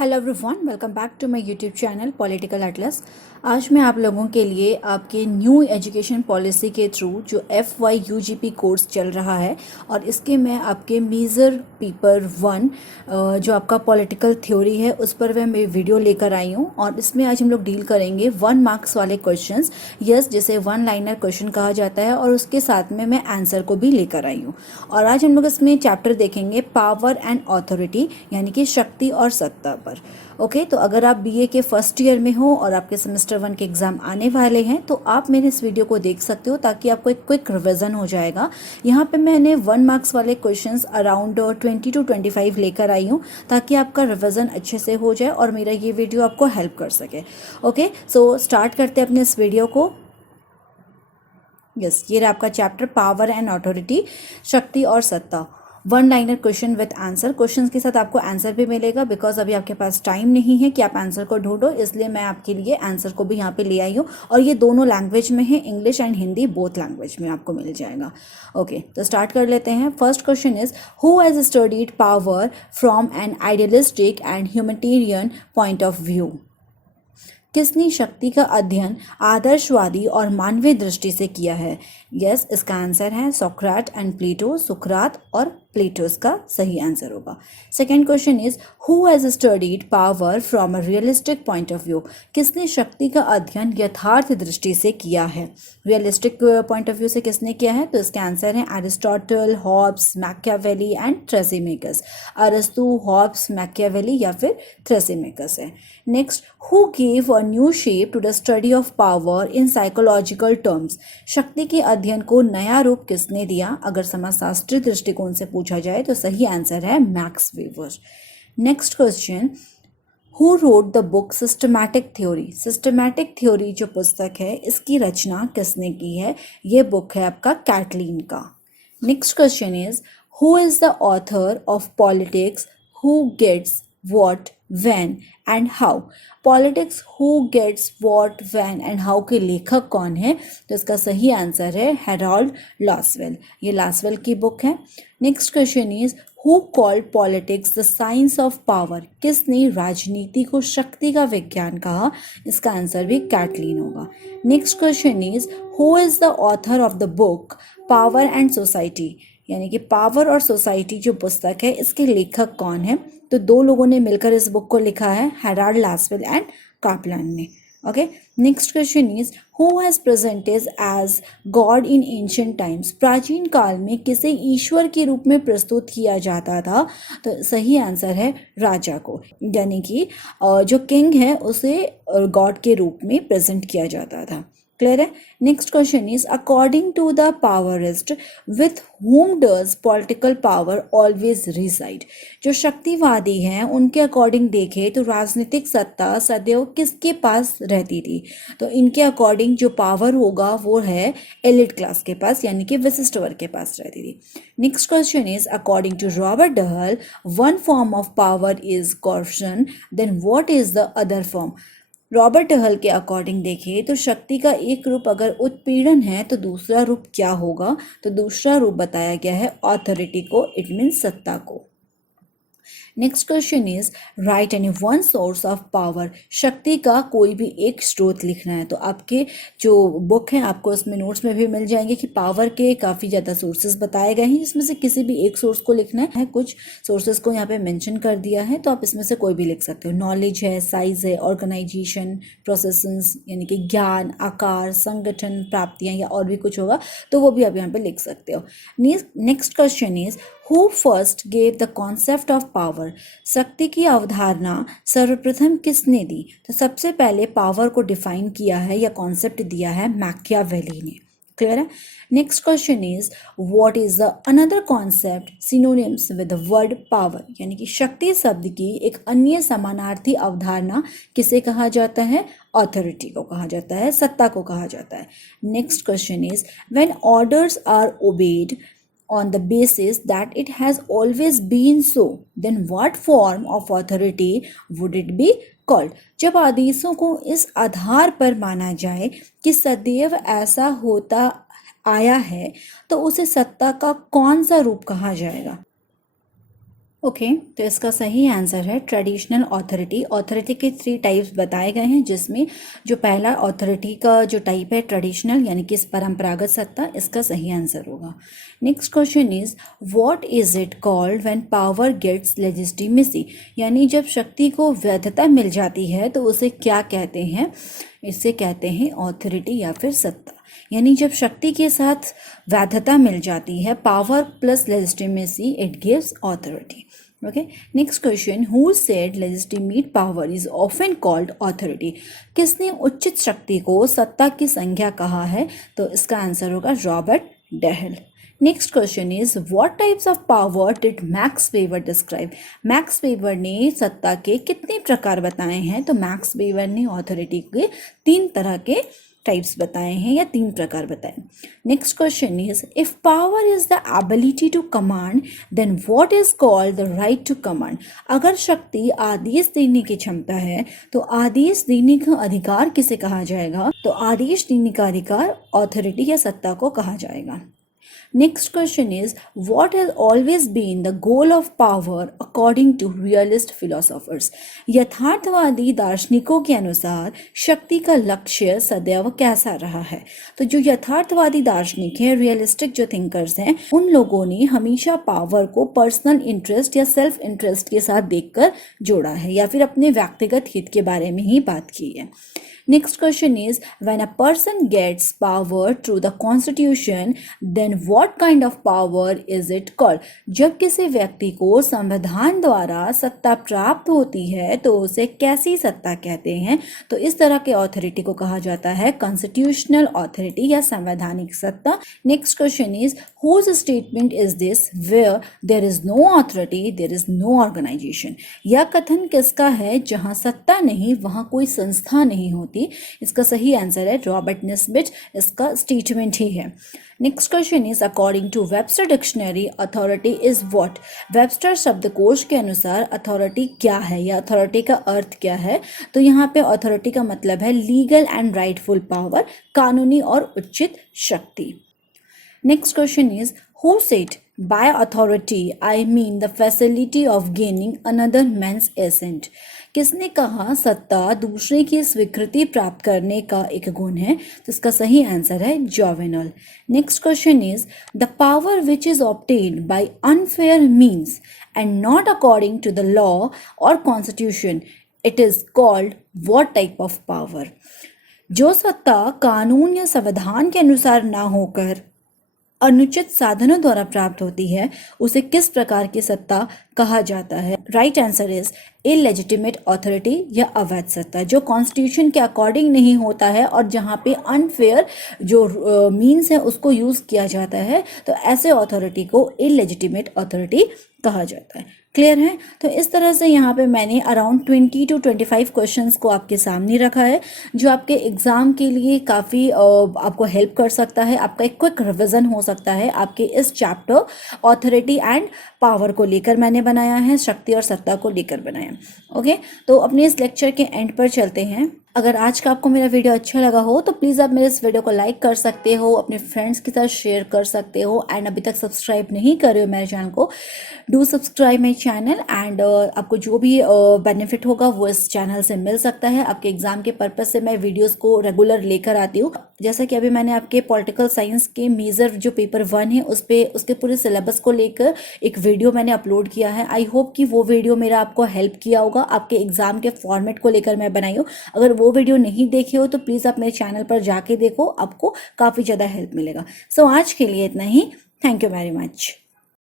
Hello everyone, welcome back to my YouTube channel political atlas. आज मैं आप लोगों के लिए आपके न्यू एजुकेशन पॉलिसी के थ्रू जो FY UGP कोर्स चल रहा है और इसके मैं आपके मेजर पेपर 1 जो आपका पॉलिटिकल थ्योरी है उस पर मैं वीडियो लेकर आई हूँ। और इसमें आज हम लोग डील करेंगे 1 मार्क्स वाले क्वेश्चंस, यस, जिसे 1 लाइनर क्वेश्चन कहा जाता है, और उसके साथ में मैं आंसर को भी लेकर आई हूँ। और आज हम लोग इसमें चैप्टर देखेंगे पावर एंड ऑथोरिटी, यानी कि शक्ति और सत्ता पर। ओके, तो अगर आप BA के फर्स्ट ईयर में हो और आपके सेमेस्टर 1 के एग्ज़ाम आने वाले हैं तो आप मेरे इस वीडियो को देख सकते हो, ताकि आपको एक क्विक रिवीजन हो जाएगा। यहाँ पे मैंने 1 मार्क्स वाले क्वेश्चंस अराउंड 20 to 25 लेकर आई हूँ, ताकि आपका रिवीजन अच्छे से हो जाए और मेरा ये वीडियो आपको हेल्प कर सके। ओके, सो स्टार्ट करते हैं अपने इस वीडियो को। यस, ये रहा आपका चैप्टर पावर एंड ऑथोरिटी, शक्ति और सत्ता। 1 liner question with answer. Question के साथ आपको आंसर भी मिलेगा, बिकॉज अभी आपके पास टाइम नहीं है कि आप आंसर को ढूंढो, इसलिए मैं आपके लिए आंसर को भी यहाँ पे ले आई हूँ। और ये दोनों लैंग्वेज में है, English and Hindi, both language में आपको मिल जाएगा। ओके, तो स्टार्ट कर लेते हैं। First question is, who has studied power from N idealistic and humanitarian point of view? किसने शक्ति का अध्ययन आदर्शवादी और मानवीय दृष्टि से किया है? यस, इसका आंसर है सोक्राट एंड प्लेटो। सुकरात और प्लेटो इसका सही आंसर होगा। Second question is, who has studied power from a realistic point of view? किसने शक्ति का अध्ययन यथार्थ दृष्टि से किया है? रियलिस्टिक पॉइंट ऑफ व्यू से किसने किया है? तो इसके आंसर है Aristotle, Hobbes, Machiavelli and Thrasymachus. अरस्तु, हॉब्स, मैकियावेली या फिर थ्रेसिमेकस है। Next, who gave a new shape to the study of power in psychological terms? शक्ति के अध्ययन को नया रूप किसने दिया? अगर समाजशास्त्रीय दृष्टिकोण से पूछा जाए तो सही आंसर है max weber. Next question, who wrote the book systematic theory? Systematic theory जो पुस्तक है, इसकी रचना किसने की है? ये बुक है आपका कैटलीन का। Next question is, who is the author of politics, who gets what, when and how? Politics, who gets what, when and how के लेखक कौन है? तो इसका सही आंसर है हेरोल्ड लासवेल। ये लासवेल की बुक है। Next question is, who called politics the science of power? किसने राजनीति को शक्ति का विज्ञान कहा? इसका आंसर भी कैटलीन होगा। Next question is, who is the author of the book power and society? यानी कि पावर और सोसाइटी जो पुस्तक है, इसके लेखक कौन है? तो 2 लोगों ने मिलकर इस बुक को लिखा है, हेराल्ड लासवेल एंड कापलान ने। Okay, next question is, who has presented as god in ancient times? प्राचीन काल में किसे ईश्वर के रूप में प्रस्तुत किया जाता था? तो सही आंसर है राजा को, यानी कि जो किंग है उसे गॉड के रूप में प्रेजेंट किया जाता था। क्लियर है? Next question is, according to the पावरिस्ट with whom does political power always reside? जो शक्तिवादी हैं उनके अकॉर्डिंग देखे तो राजनीतिक सत्ता सदैव किसके पास रहती थी? तो इनके अकॉर्डिंग जो पावर होगा वो है एलिट क्लास के पास, यानी कि विशिष्ट वर्ग के पास रहती थी। Next question is, according to Robert Dahl, one form of power is corruption, then what is the other form? Robert Dahl के अकॉर्डिंग देखें तो शक्ति का एक रूप अगर उत्पीड़न है तो दूसरा रूप क्या होगा? तो दूसरा रूप बताया गया है ऑथोरिटी को, इट मीन्स सत्ता को। Next question is, right any one source of power? शक्ति का कोई भी एक स्रोत लिखना है। तो आपके जो बुक है आपको उसमें नोट्स में भी मिल जाएंगे कि पावर के काफ़ी ज़्यादा सोर्सेज बताए गए हैं, जिसमें से किसी भी एक सोर्स को लिखना है। कुछ सोर्सेज को यहाँ पे मेंशन कर दिया है, तो आप इसमें से कोई भी लिख सकते हो। नॉलेज है, साइज है, ऑर्गेनाइजेशन, प्रोसेसेस यानी कि ज्ञान, आकार, संगठन, प्राप्तियाँ या और भी कुछ होगा तो वो भी आप यहाँ पे लिख सकते हो। Next question is, who first gave the concept of power? शक्ति की अवधारणा सर्वप्रथम किसने दी? तो सबसे पहले पावर को डिफाइन किया है या कॉन्सेप्ट दिया है मैकियावेली ने। क्लियर है? Next question is, what is the another concept synonyms with the word power? यानी कि शक्ति शब्द की एक अन्य समानार्थी अवधारणा किसे कहा जाता है? ऑथोरिटी को कहा जाता है, सत्ता को कहा जाता है। Next question is, when orders are obeyed on the basis that it has always been so, then what form of authority would it be called? जब आदेशों को इस आधार पर माना जाए कि सदैव ऐसा होता आया है तो उसे सत्ता का कौन सा रूप कहा जाएगा? ओके तो इसका सही आंसर है ट्रेडिशनल ऑथोरिटी। ऑथोरिटी के 3 टाइप्स बताए गए हैं, जिसमें जो पहला ऑथोरिटी का जो टाइप है ट्रेडिशनल यानी कि परंपरागत सत्ता, इसका सही आंसर होगा। Next question is what is it called when power gets legitimacy, यानी जब शक्ति को वैधता मिल जाती है तो उसे क्या कहते हैं? इसे कहते हैं ऑथोरिटी या फिर सत्ता। यानी जब शक्ति के साथ वैधता मिल जाती है, power plus legitimacy, it gives authority. Okay next question, who said legitimate power is often called authority, किसने उचित शक्ति को सत्ता की संज्ञा कहा है? तो इसका आंसर होगा Robert Dahl. Next question is what types of power did Max Weber describe, Max Weber ने सत्ता के कितने प्रकार बताए हैं? तो मैक्स वेबर ने ऑथोरिटी के 3 तरह के टाइप्स बताए हैं या 3 प्रकार बताए। Next question is if power is the ability to command then what is called the right to command, अगर शक्ति आदेश देने की क्षमता है तो आदेश देने का अधिकार किसे कहा जाएगा? तो आदेश देने का अधिकार ऑथोरिटी या सत्ता को कहा जाएगा। Next question is what has always been the goal of power according to realist philosophers, यथार्थवादी दार्शनिकों के अनुसार शक्ति का लक्ष्य सदैव कैसा रहा है? तो जो यथार्थवादी दार्शनिक हैं, रियलिस्टिक जो थिंकर्स हैं, उन लोगों ने हमेशा पावर को पर्सनल इंटरेस्ट या सेल्फ इंटरेस्ट के साथ देखकर जोड़ा है या फिर अपने व्यक्तिगत हित के बारे में ही बात की है। Next question is when a person gets power through the constitution then what kind of power is it called, जब किसी व्यक्ति को संविधान द्वारा सत्ता प्राप्त होती है तो उसे कैसी सत्ता कहते हैं? तो इस तरह के ऑथोरिटी को कहा जाता है कॉन्स्टिट्यूशनल ऑथोरिटी या संवैधानिक सत्ता। Next question is whose statement is this where there is no authority there is no organization, यह कथन किसका है जहां सत्ता नहीं वहां कोई संस्था नहीं होती? इसका सही आंसर है रॉबर्ट निस्बिट, इसका स्टेटमेंट ही है। Next question is according to Webster dictionary authority is what, Webster शब्दकोश के अनुसार अथॉरिटी क्या है या अथॉरिटी का अर्थ क्या है? तो यहाँ पे अथॉरिटी का मतलब है लीगल एंड राइटफुल पावर, कानूनी और उचित शक्ति। Next question is who said by authority I mean the facility of gaining another man's assent, किसने कहा सत्ता दूसरे की स्वीकृति प्राप्त करने का एक गुण है? तो इसका सही आंसर है Jouvenel. Next question is the power which is obtained by unfair means and not according to the law और constitution, it is called what type of power, जो सत्ता कानून या संविधान के अनुसार ना होकर अनुचित साधनों द्वारा प्राप्त होती है उसे किस प्रकार की सत्ता कहा जाता है? Right answer is illegitimate authority या अवैध सत्ता, जो कॉन्स्टिट्यूशन के अकॉर्डिंग नहीं होता है और जहाँ पे अनफेयर जो मीन्स है उसको यूज किया जाता है, तो ऐसे ऑथोरिटी को इलेजिटिमेट ऑथोरिटी कहा जाता है। क्लियर है? तो इस तरह से यहाँ पे मैंने अराउंड 20 to 25 क्वेश्चंस को आपके सामने रखा है, जो आपके एग्जाम के लिए काफ़ी आपको हेल्प कर सकता है। आपका एक क्विक रिवीजन हो सकता है आपके इस चैप्टर ऑथोरिटी एंड पावर को लेकर मैंने बनाया है, शक्ति और सत्ता को लेकर बनाया। ओके, तो अपने इस लेक्चर के एंड पर चलते हैं। अगर आज का आपको मेरा वीडियो अच्छा लगा हो तो प्लीज़ आप मेरे इस वीडियो को लाइक कर सकते हो, अपने फ्रेंड्स के साथ शेयर कर सकते हो, एंड अभी तक सब्सक्राइब नहीं कर रहे हो मेरे चैनल को, do subscribe my channel. And आपको जो भी बेनिफिट होगा वो इस चैनल से मिल सकता है। आपके एग्जाम के पर्पज से मैं वीडियोज़ को रेगुलर लेकर आती हूँ। जैसा कि अभी मैंने आपके पॉलिटिकल साइंस के मेजर जो पेपर 1 है उसके पूरे सिलेबस को लेकर एक वीडियो मैंने अपलोड किया है। आई होप कि वो वीडियो मेरा आपको हेल्प किया होगा। आपके एग्जाम के फॉर्मेट को लेकर मैं बनाई हूँ। अगर वो वीडियो नहीं देखे हो तो प्लीज़ आप मेरे चैनल पर जाके देखो, आपको काफ़ी ज़्यादा हेल्प मिलेगा। सो आज के लिए इतना ही। Thank you very much.